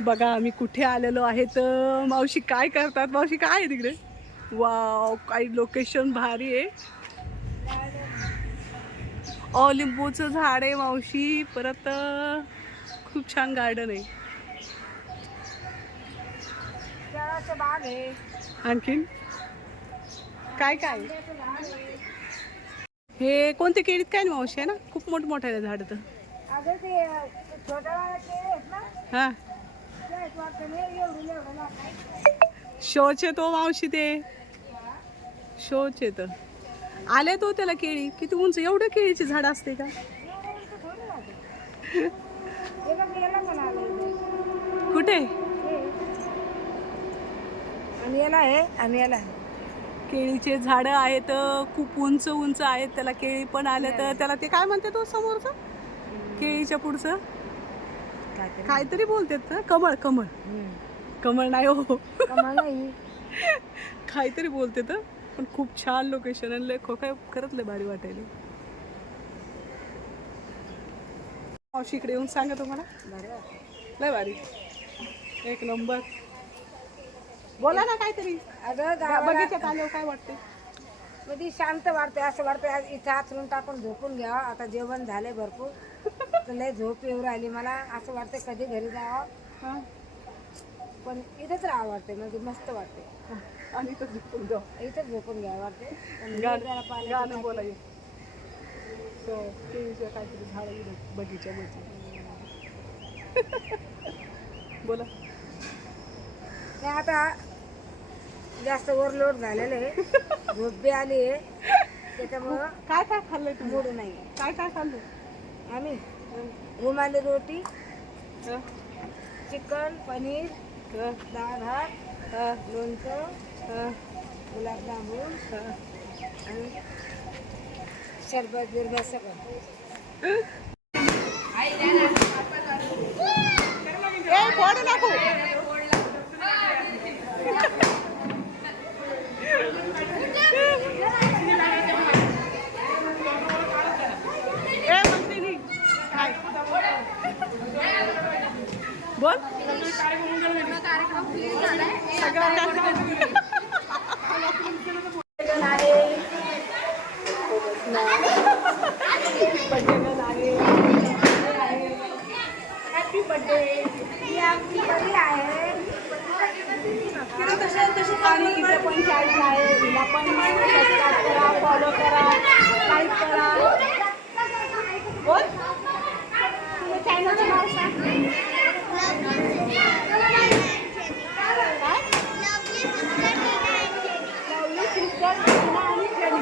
बघा आम्ही कुठे आलेलो आहे तर मावशी काय करतात? मावशी काय आहे तिकडे? वाव काही लोकेशन भारी आहे. लिंबूचं झाड आहे मावशी. परत खूप छान गार्डन आहे. आणखीन? काय काय? हे कोणते केळीत काय मावशी आहे ना? खूप मोठ मोठे आहे झाड तर. हा. शोचे तो मावशी ते. शोचे तर. आले तो त्याला केळी? किती उंच? एवढं केळीची झाड असते का. कुठे. आणि याला आहे आणि याला आहे. केळीचे झाडं आहेत खूप उंच उंच आहेत. त्याला केळी पण आले तर त्याला ते काय म्हणते तो समोरचं? केळीच्या पुढचं. काहीतरी. बोलतात ना कमळ कमळ. कमळ नाही हो. काहीतरी बोलते तर पण खूप छान लोकेशन आणि लय खो काय खरंच लय भारी वाटायला मावशी इकडे येऊन सांगा तुम्हाला. लय भारी. एक नंबर. बोला ना काहीतरी. अगं बगीच्यात आल्यावर काय वाटते कधी शांत वाटते असं वाटतं इथं आचरून टाकून झोपून घ्यावं आता जेवण झालंय भरपूर. लय झोप येऊ राहिली मला. असं वाटतं कधी घरी जावं. हा. पण इथंच राहावं वाटते म्हणजे मस्त वाटते आणि इथं झोपून जाऊ इथंच झोपून घ्यावं वाटते गाणं जरा पाण्याची गाणं बोला ये. तो केळीचं काहीतरी झाड बगीच्यामध्ये बोला. नाही आता जास्त ओव्हरलोड झालेलं आहे झोप बी आली आहे त्याच्यामुळं काय काय खाल्लंय तुम्ही मूड नाही काय काय खाल्लं आम्ही रुमाली रोटी हं? चिकन पनीर हं? डाळ भात हं? लोणचं हं? गुलाबजामुन हं? आणि सरबत बिरबत सगळं ए, फोड नको. ए, मंदिनी. काय? बोल सगळं काय? हॅपी बर्थडे ही आमची बरी आहे आणि इथं पण चॅनल आहे हिला पण सबस्क्राईब करा फॉलो करा लाईक करा बोल. चॅनलचं नाव सांग लवली सिस्टर टीना आणि जेनी.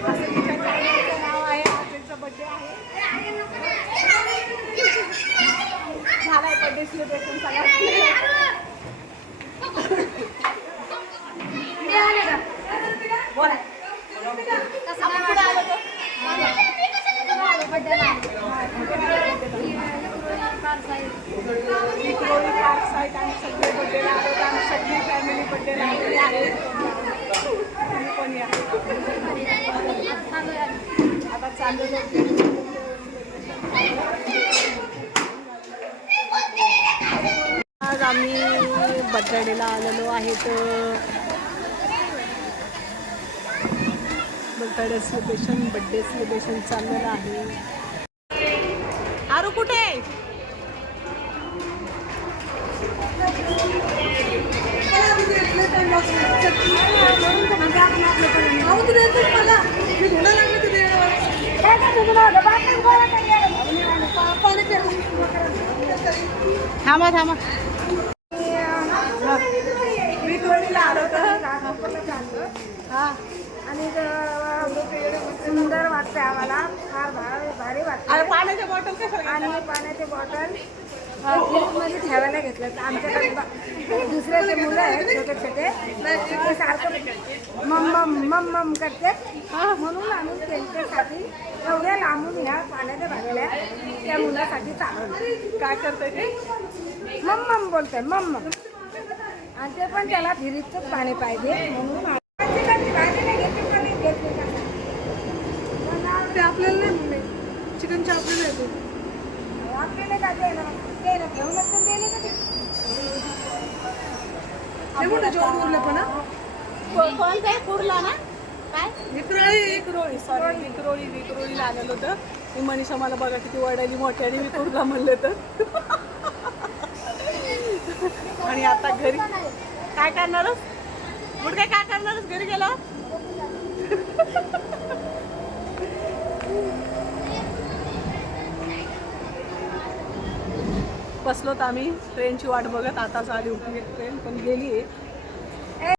असं तिच्या चॅनलचं नाव आहे आज त्यांचा बड्डे आहे झालाय बड्डे सेलिब्रेशन सगळ्यात बोला आपण कुठं आलो होतो? विक्रोळी पार्क आम्ही सगळे बड्डेला आम्ही सगळी फॅमिली बड्डेला आलेली आहे तुम्ही पण या आता आज आम्ही बड्डेला आलेलो आहे तर बर्थडे सेलिब्रेशन बड्डे सेलिब्रेशन चाललेलं आहे. थांबा थांबा. विक्रोळीला आलो होतो हा. आणि सुंदर वाटते आम्हाला फार भारी भारी वाटते अरे पाण्याच्या बॉटल आणि पाण्याचे बॉटल मध्ये ठेवायला घेतलं. तर आमच्याकडे बा- दुसऱ्याचे मुलं आहेत छोटे छोटे ते सारखं मम मम मम मम करते म्हणून आम्ही त्यांच्यासाठी एवढ्या लांबून ह्या पाण्याच्या बाटल्या त्या मुलासाठी चालवलं काय करताय ते? मम मम बोलतंय मम मम आणि ते पण त्याला फिरीतच पाणी पाहिजे. म्हणून ते आपल्याला नाही चिकनच्या आपल्याला येतो. आपल्याला काय द्यायला ते घेऊनच तर दिले का ते? मोठं जेवण उरलं पण. को- कोणतं आहे कुर्ला ना? काय? विक्रोळी विक्रोळी सॉरी विक्रोळी विक्रोळीला आलेलो होतं. मी मनीषा मला बघा किती वडाली मोठी आणि मी कुर्ला म्हणले तर. आणि आता घरी काय करणारच बुड काय काय करणारच घरी गेलो? बसलोत आम्ही. ट्रेनची वाट बघत आताच आली होती. ट्रेन पण गेली आहे